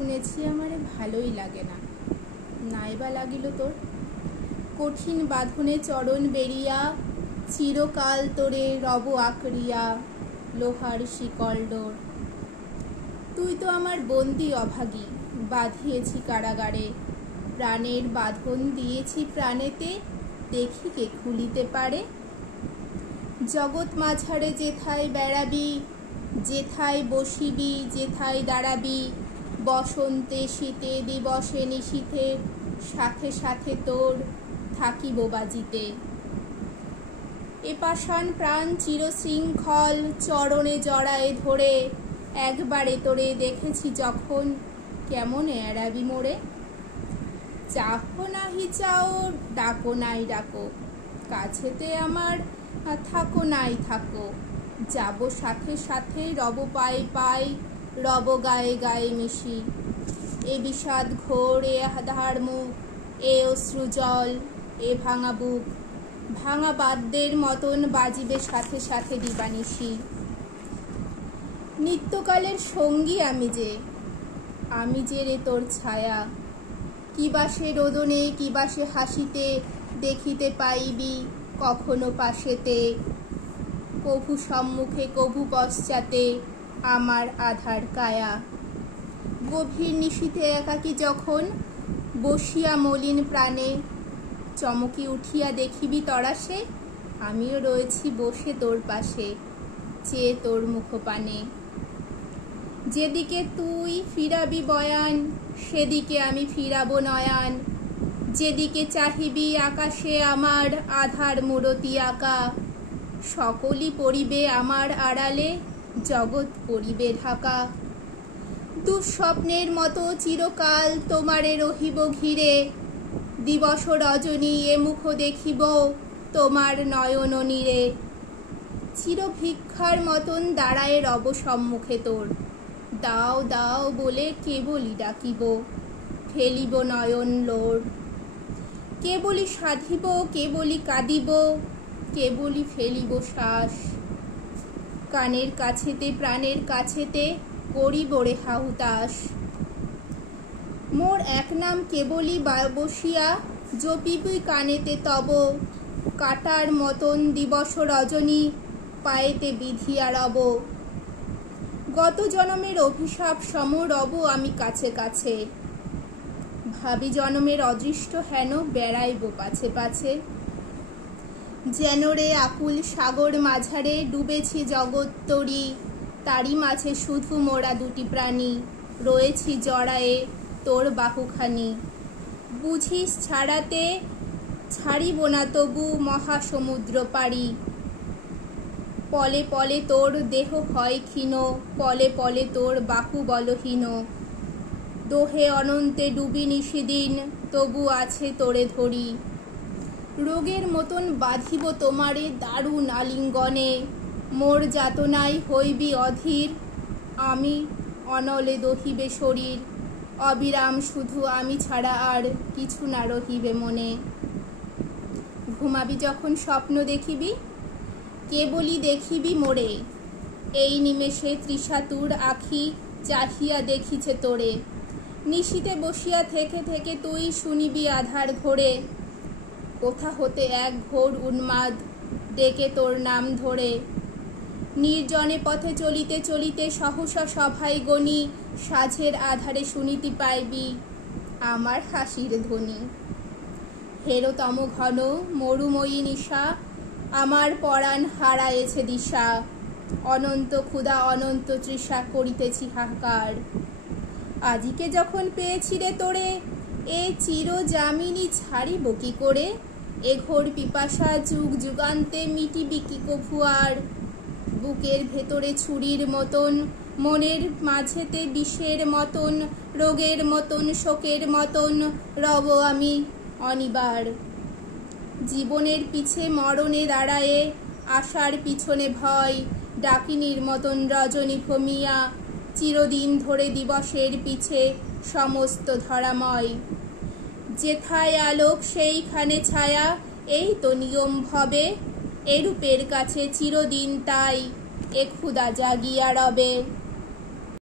শুনেছি আমারে ভালোই লাগে না, নাইবা লাগিল তোর। কঠিন বাঁধনে চরণ বেরিয়া, চিরকাল তোরে রব আঁকড়িয়া, লোহার শিকল ডোর। তুই তো আমার বন্দি অভাগী, বাঁধিয়েছি কারাগারে, প্রাণের বাঁধন দিয়েছি প্রাণেতে, দেখি কে খুলিতে পারে। জগৎ মাঝারে যেথায় বেড়াবি, যেথায় বসিবি, যেথায় দাঁড়াবি, বসন্তে শীতে দিবসে নিশীথে, সাথে সাথে তোর থাকিব বাজিতে। এ পাষাণ প্রাণ চিরশৃঙ্খল চরণে জড়ায়ে ধরে, একবারে তোরে দেখেছি যখন, কেমন এড়াবি মোরে। চাহো নাহি চাও, ডাকো নাই ডাকো, কাছেতে আমার থাকো নাই থাকো, যাব সাথে সাথে রব পায়ে পাই, রব গায়ে গায়ে মিশি। এ বিষাদ ঘোর, এ আধার মুখ, এ অশ্রু জল, এ ভাঙা বুক, ভাঙা বাদ্যের মতন বাজিবে সাথে সাথে দিবানিশি। নিত্যকালের সঙ্গী আমি যে রে তোর ছায়া, কিবাসে রোদনে কিবাসে হাসিতে, দেখিতে পাইবি কখনো পাশেতে, কভু সম্মুখে কভু পশ্চাতে আমার আধার কায়া। গভীর নিশীথে একাকী যখন বসিয়া মলিন প্রাণে, চমকি উঠিয়া দেখিবি তরাসে, আমিও রয়েছি বসে তোর পাশে, চেয়ে তোর মুখপানে। যেদিকে তুই ফিরাবি বয়ান, সেদিকে আমি ফিরাবো নয়ান, যেদিকে চাহিবি আকাশে আমার আধার মূরতি আঁকা, সকলই পড়িবে আমার আড়ালে, জগৎ পড়িবে ঢাকা। দুঃস্বপ্নের মতো চিরকাল তোমারে রহিব ঘিরে, দিবস রজনী এ মুখ দেখিব তোমার নয়ন নীরে। চিরভিক্ষার মতন দাঁড়ায় রব সম্মুখে তোর, দাও দাও বলে কেবলই ডাকিব, ফেলিব নয়ন লোর। কেবলই সাধিব, কেবলই কাঁদিব, কেবলই ফেলিব শ্বাস, কানের কাছেতে প্রাণের কাছেতে করিব রে হাহুতাস। মোর এক নাম কেবলই বসিয়া, জপিবি কানেতে তব, কাটার মতন দিবস রজনী পায়েতে বিধিয়া রব। গত জনমের অভিশাপ সম রব আমি কাছে কাছে, ভাবি জনমের অদৃষ্ট হেন বেড়াইব পাছে পাছে। যেন রে আকুল সাগর মাঝারে ডুবেছি জগৎ তরি, তারই মাঝে শুধু মোরা দুটি প্রাণী, রয়েছি জড়ায়ে তোর বাহুখানি। বুঝিস ছাড়াতে ছাড়িব না তবু মহাসমুদ্র পাড়ি, পলে পলে তোর দেহ হয় ক্ষীণ, পলে পলে তোর বাহু বলহীন। দোহে অনন্তে ডুবি নিশিদিন, তবু আছে তোরে ধরি, রোগের মতন বাঁধিব তোমারে দারুণ আলিঙ্গনে। মোর যাতনায় হইবি অধীর, আমি অনলে দহিবে শরীর, অবিরাম শুধু আমি ছাড়া আর কিছু না রহিবে মনে। ঘুমাবি যখন স্বপ্ন দেখিবি, কেবলই দেখিবি মোরে, এই নিমেষে তৃষাতুর আখি চাহিয়া দেখিছে তোরে। নিশীতে বসিয়া থেকে থেকে তুই শুনিবি আধার ঘোরে, কোথা হতে এক ঘোর উন্মাদ ডেকে তোর নাম ধরে। নির্জনে পথে চলিতে চলিতে সহসা সভায় গণি, সাঝের আধারে শুনিতে পাইবি আমার হাসির ধ্বনি। হেরতম ঘন মরুময়ী নিশা, আমার পরাণ হারায়েছে দিশা, অনন্ত ক্ষুধা অনন্ত তৃষা করিতেছি হাহাকার। আজিকে যখন পেয়েছি রে তোরে, এ চির জামিনী ছাড়িব কি করে, এ ঘোর পিপাসা যুগ যুগান্তে মিটিবি কি কভু আর। বুকের ভেতরে ছুরির মতন, মনের মাঝেতে বিষের মতন, রোগের মতন শোকের মতন রব আমি অনিবার। জীবনের পিছে মরণে দাঁড়ায়ে, আশার পিছনে ভয়, ডাকিনীর মতন রজনী ভমিয়া, চিরদিন ধরে দিবসের পিছে সমস্ত ধরাময়। যেথায় আলোক সেইখানে ছায়া, এই তো নিয়ম ভবে, এরূপের কাছে চিরদিন তাই এ ক্ষুধা জাগিয়া রবে।